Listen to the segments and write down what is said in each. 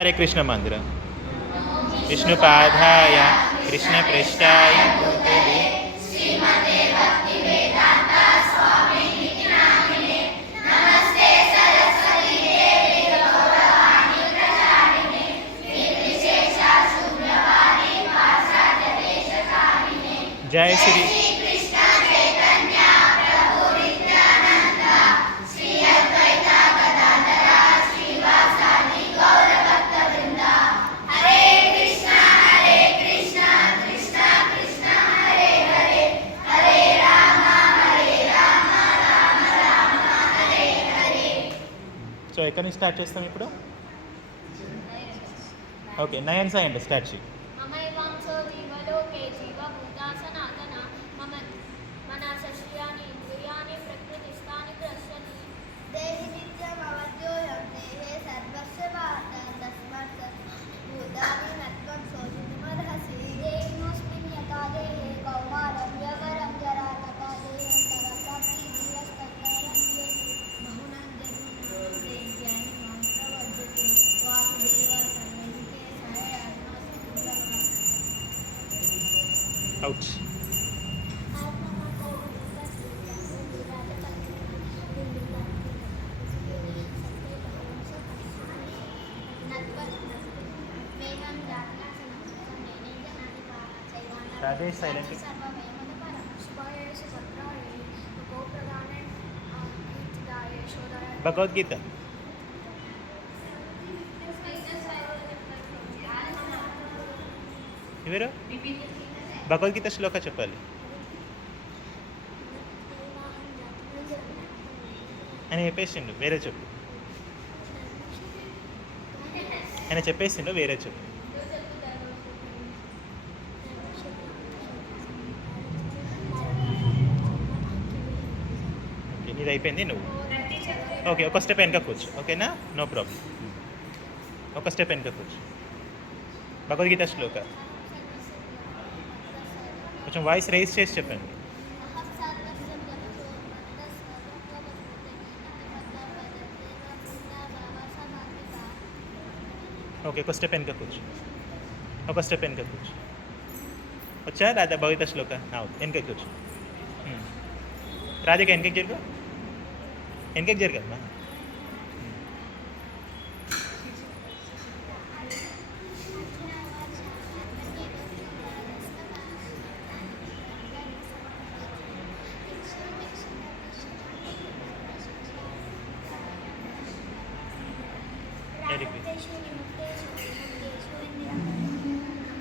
हरे कृष्ण मंदिर विष्णुपादाय कृष्णपृष्ठाय भूतले जय श्री సో ఎక్కడి నుంచి స్టార్ట్ చేస్తాం ఇప్పుడు ఓకే నయన్ సాయి అంటే స్టార్ట్ చేయి మమైవాంసో జీవలోకే జీవభూతా సనాతన మమ మనసస్యాని ఇంద్రియాణి ప్రకృతిస్థాని దృశ్యతి దేహి నిత్యమవద్యోయం దేహే సర్వస్య భారత తస్మాత్ భూతాని నత్వం శోషితుమర్హసి దేహినోస్మిన్ యథా దేహే కౌమారం వ్యవరం జరా తథా దేహాంతర ప్రాప్తి జీవస్కంధరం దియతి బహునం జన్మనాం దేవ్యాని మాం ప్రవర్ధతే వాసుదేవ సర్వైకే సహే అవుట్ రాధేష్ సైలెంట్ భగవద్గీత ఎవరు భగవద్గీత శ్లోక చెప్పాలి ఆయన చెప్పేసిండు వేరే చెప్పు ఆయన చెప్పేసిండు వేరే చెప్పు ఓకే నీది అయిపోయింది నువ్వు ఓకే ఒక స్టెప్ వెనక కూర్చో ఓకేనా నో ప్రాబ్లం ఒక స్టెప్ వెనక కూర్చో భగవద్గీత శ్లోక కొంచెం వాయిస్ రైజ్ చేసి చెప్పండి ఓకే ఒక స్టెప్ వెనక కూర్చో ఒక స్టెప్ వెనక కూర్చో వచ్చా రాధా భగవద్గీత శ్లోక వెనక కూర్చో రాధిక వెనకకి జరుగు వెనకకి జరగమ్మా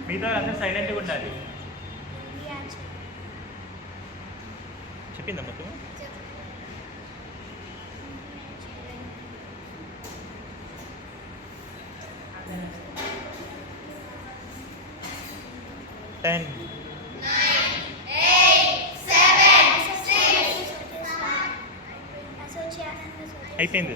మిగతా అందరూ సైలెంట్గా ఉండాలి చెప్పిందా మొత్తం టెన్ అయిపోయింది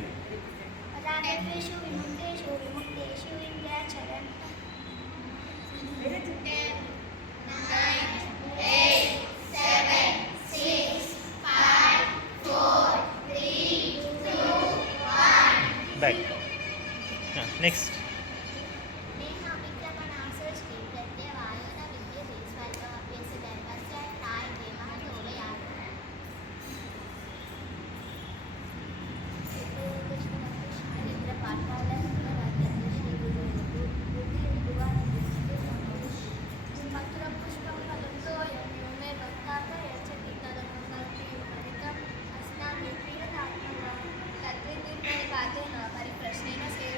back next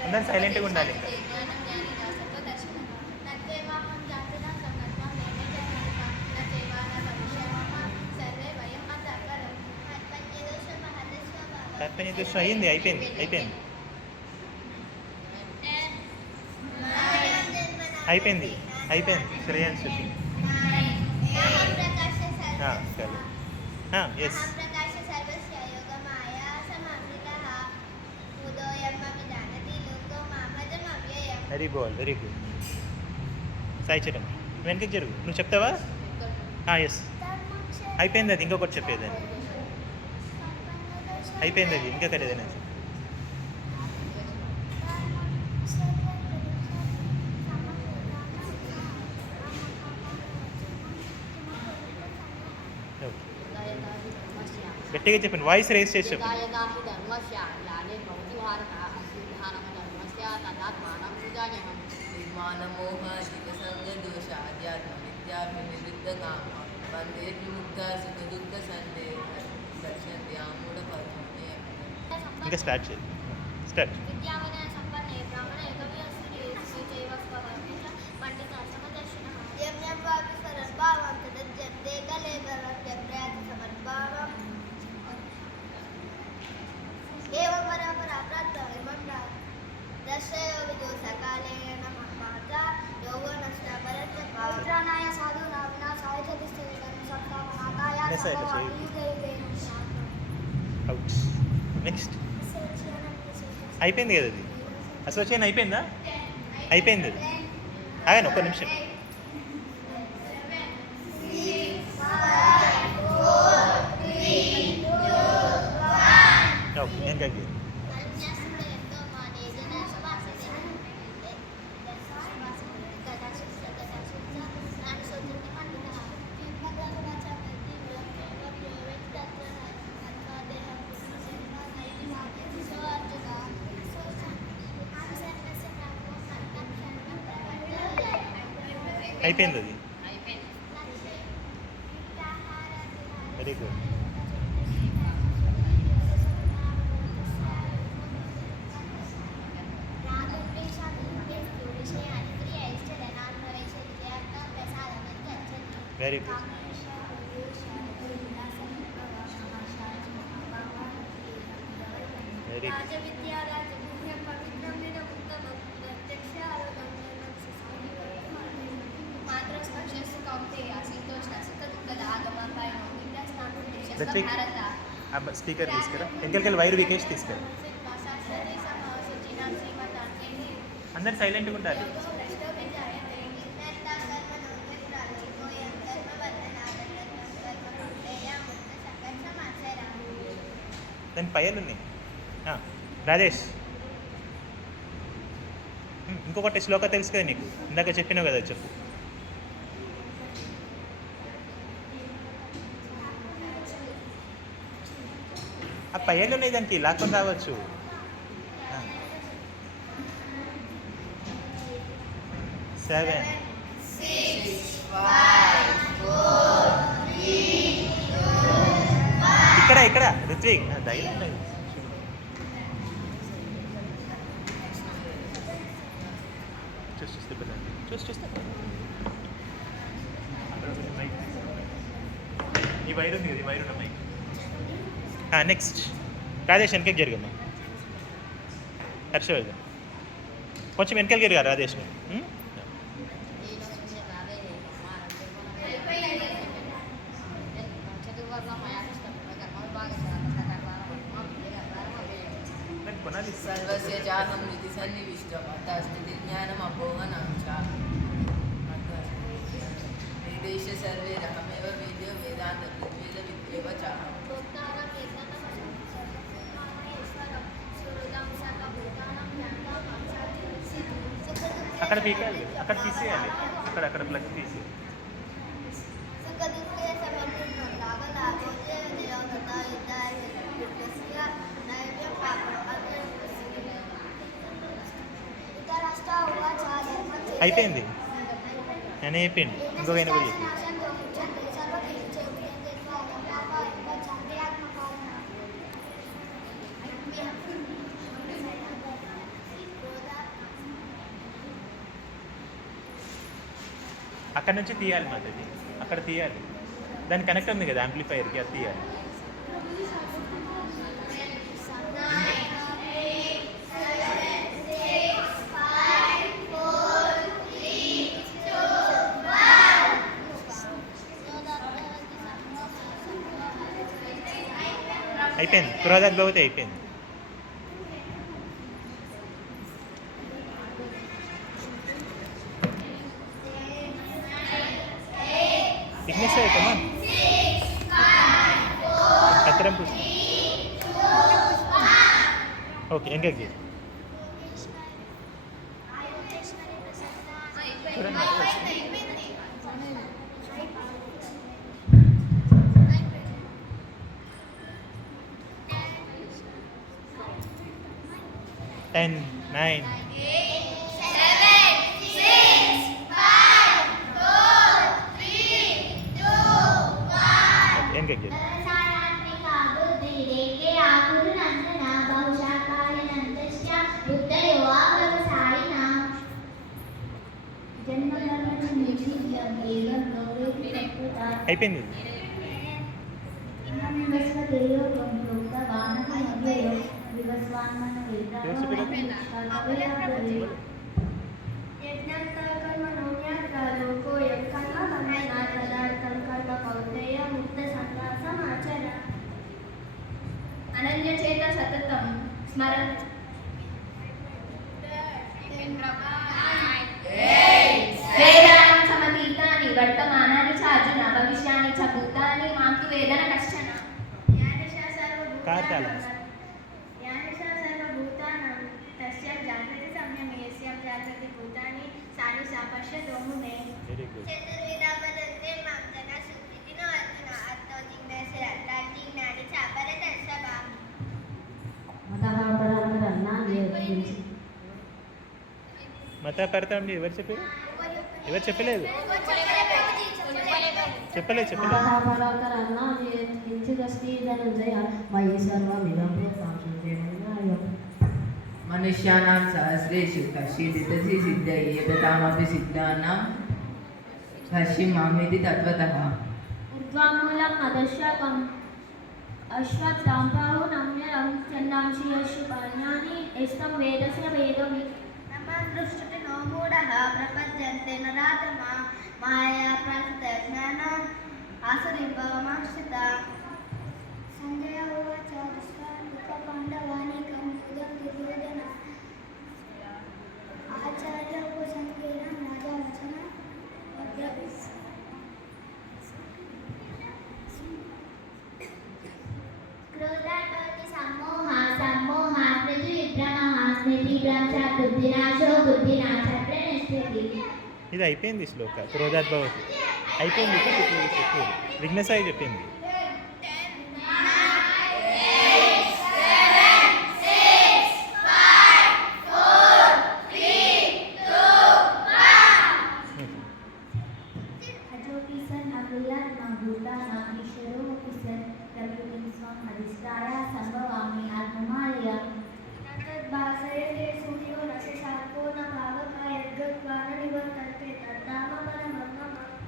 అందరూ సైలెంట్గా ఉండాలి కర్పణ్యదృష్టి అయ్యింది అయిపోయింది అయిపోయింది అయిపోయింది అయిపోయింది శ్రేయన్ చెప్పి yes very good Sai Charan వెనక్కి జరుగు నువ్వు చెప్తావా ఎస్ అయిపోయింది అది ఇంకొకటి చెప్పేదని అయిపోయింది అది ఇంకొకటి ఏదైనా గట్టిగా చెప్పండి, వాయిస్ రేస్ చేసి చెప్పండి. यदा हि धर्मस्य ग्लानिर्भवति भारत अभ्युत्थानमधर्मस्य तदात्मानं सृजाम्यहम् निर्माणमोहाजितसंगदोषाध्यात्मविद्याभिनिवृत्तकामः वन्दे विमुक्तसुखदुःखसन्धे दर्शन्ते आमूढफलमये. ఇంకా స్టార్ట్ చేయండి. స్టార్ట్. విద్యా వినయ సంపన్నే బ్రాహ్మణే కవియస్త్రీ శ్రీచైవ స్వవర్ణిత పండిత సమదర్శినః యం యం వాపి సరద్భావం తదజ్జతే కలేవరస్య ప్రయాతి సమద్భావం ఏవం పరపరా ప్రాప్త ఇమం దర్శయో విదో సకాలేన మహాత యోగో నష్ట పరత్య పవిత్రానాయ సాధునా వినాశాయ చ దిష్టే కర్మ సంస్థాపనాయ Yes, I will say. Out. Next. అయిపోయింది కదా అది, అసోసియేషన్ అయిపోయిందా? అయిపోయింది అది. ఆగండి ఒక్క నిమిషం. ఓకే, నేను కలిగి అయిపోయింది అది. Very good. Very good. Very good. Ritvik, speaker తీసుకురా. వెంకలకెళ్ళి వైర్ వికేష్ తీసుకురా. అందరు సైలెంట్గా ఉండాలి. దాని పయ్యలు ఉన్నాయి. రాజేష్, ఇంకొకటి శ్లోక తెలుసు కదా నీకు, ఇందాక చెప్పినావు కదా, చెప్పు. ఆ పయ్యలు ఉన్నాయి, దానికి లాక్కొని రావచ్చు. 7 ఇక్కడ ఇక్కడ రిత్విక్ ధైర్యం లేదు. చూస్తే చూస్తే ఈ వైర్ ఉంది కదా, ఈ వైర్ ఉన్న మైక్. నెక్స్ట్ రాజేష్ వెనకకి జరిగమ్మా. హర్షవర్ధన్ కొంచెం వెనకకి జరిగారు రాజేష్. सर्वस्य चाहं निधि सन्निविष्टम् अतस्ति ज्ञानम् अपोहनं च वेदेश सर्वैरहमेव वेद्यो वेदान्तवेदविद्येव चाहम्. అక్కడ పీకాలి, అక్కడ తీసేయాలి, అక్కడ ప్లగ్ తీసి. అయిపోయింది, నేను అయిపోయింది. ఇంకొక ఆయన కూడా చెప్పి. అక్కడ నుంచి తీయాలి మాది, అక్కడ తీయాలి. దాని కనెక్ట్ ఉంది కదా యాంప్లిఫైర్కి, అది తీయాలి. అయిపోయింది, పురోధాత్ భవతి అయిపోయింది. Ignition, come on. Katram push. Okay, engage. 10, 9. Okay, ఇంకా అయిపోయింది. అనన్య చేత సతతం స్మరణ వేదానం సమతీతాని వర్తమానాని చ అర్జున భవిష్యాని చ భూతాని మాకి వేదన కష్టన కార్తాళం. సర్వభూతానాం తస్యాం జాగ్రత్త సంయమ యస్యాం జాగ్రత్త భూతాని సాని సా పశ్యతో మునే. Very good. చతుర్విధపదంతే మాంతన సుకృతినో అర్జున అర్థో జిజ్ఞాసే అర్థార్థి జ్ఞాని చ అపరదర్శభ. మతపరతం ఎవరు చెప్పారు? ఎవరు చెప్పలేదు? చెప్పలేదు. మనుష్యానాం సహస్రేషు కశ్చిదితసి సిద్ధయే తథామపి సిద్ధానాం కశ్చిం మామేతి తత్వతః. ఊర్ధ్వమూలం అదర్శకం అశ్వత్థాంబాహు నమ్యరం చందాంశి యస్సు పర్యాణి ఎస్తం వేదస్య వేదోమి. నమదృష్టి నో మూఢః ప్రపద్యంతే నరాతమా మాయా ప్రాకృత జ్ఞానం ఆసురీభవమాశ్రిత. సంజయ ఉవాచ దుష్టాంతిక పాండవానేకం యుధం దుర్యోధన ఆచార్య ఉపసంగేన రాజా వచన అబ్రవీత్. క్రోధాటోతి సమ్మోహ సమ్మోహ స్మృతివిభ్రమః స్మృతిభ్రంశ బుద్ధినాశో బుద్ధినాశ ప్రణశ్యతి. ఇది అయిపోయింది శ్లోక. క్రోధాద్భవతి అయిపోయింది. విఘ్నసాయి చెప్పింది.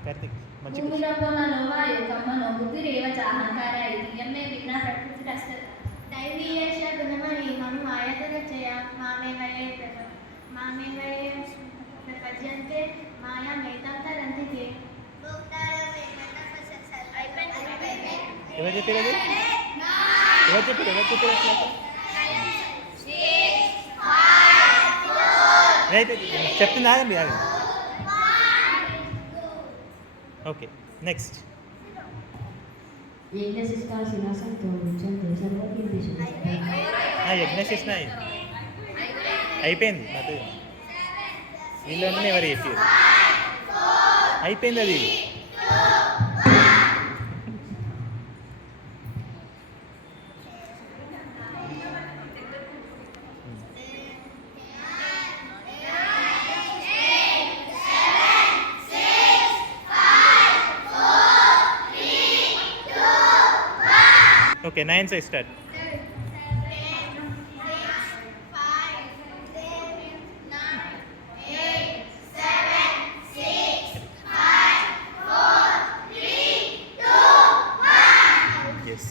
కార్తిక్ మంచి ఎవరు చెప్పారు? ఎవరు చెప్పారు చెప్తుంది. ఆగండి. Okay, next. యజ్ఞశిష్ణ అయిపోయింది. అది వీళ్ళని ఎవరు చెప్పారు? అయిపోయింది అది. Okay, 9 say start. Yes.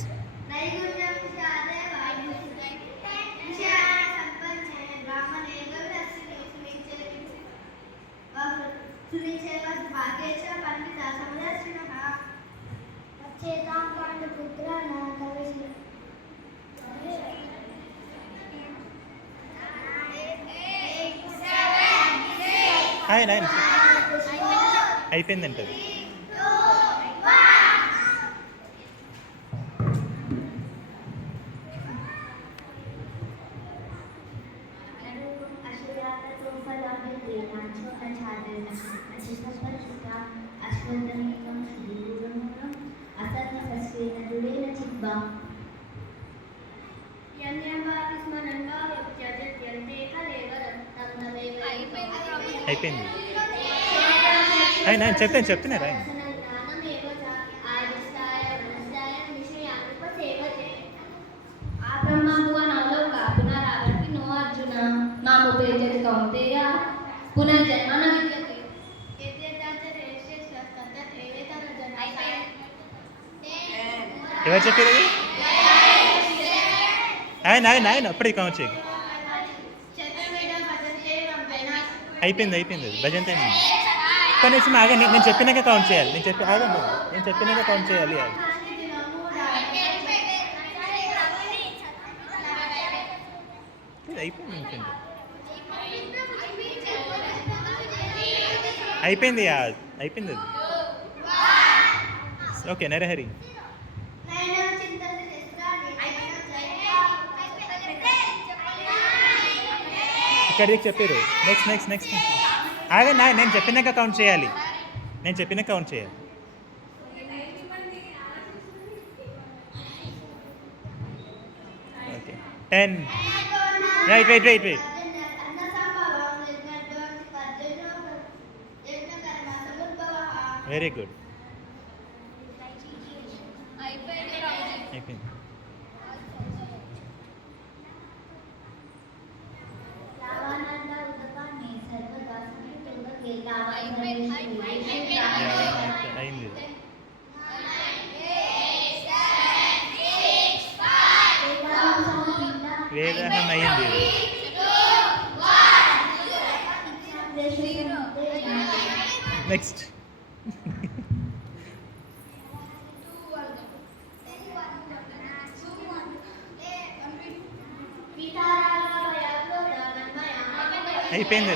Hi, 9. అయిపోయిందంటది. యన్యవాపిస్మనంగా వ్యత్యజత్యంతే అయిపోయింది. ఆయన చెప్తున్నారా ఆయన? పునర్జన్మ ఎవరు చెప్పారు అది? ఆయన అప్పటికి కౌంట్ చేయి. అయిపోయింది అది భజంత అయిపోయింది. కనీసం ఆగండి, నేను చెప్పినాక కౌంట్ చేయాలి. ఆగండి, నేను చెప్పినాక కౌంట్ చేయాలి. ఇది అయిపోయింది. అయిపోయింది అది. ఓకే నరహరి. ఇక్కడికి చెప్పారు. నెక్స్ట్ ఆగండి, నేను చెప్పినాక కౌంట్ చేయాలి. ఓకే 10. రైట్. Very good. అయిపోయింది. అయింది. వేదాహం అయింది. నెక్స్ట్ అయిపోయింది.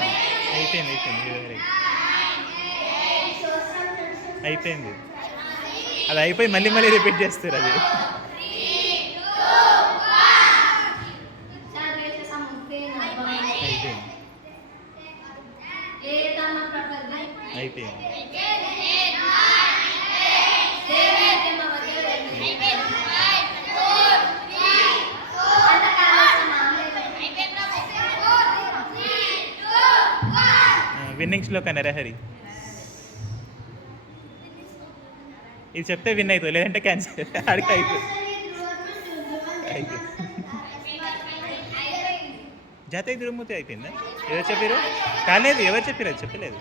అయిపోయింది. అది అయిపోయి మళ్ళీ రిపీట్ చేస్తారు అది. అయిపోయింది. విన్నింగ్ శ్లోక నరహరి. ఇది చెప్తే విన్ అవుతుంది, లేదంటే క్యాన్సిల్. ఆడికి అయిపోయింది. జాతీయ దుర్మూర్తి అయిపోయిందా? ఎవరు చెప్పారు? కాలేదు, ఎవరు చెప్పారు? అది చెప్పలేదు.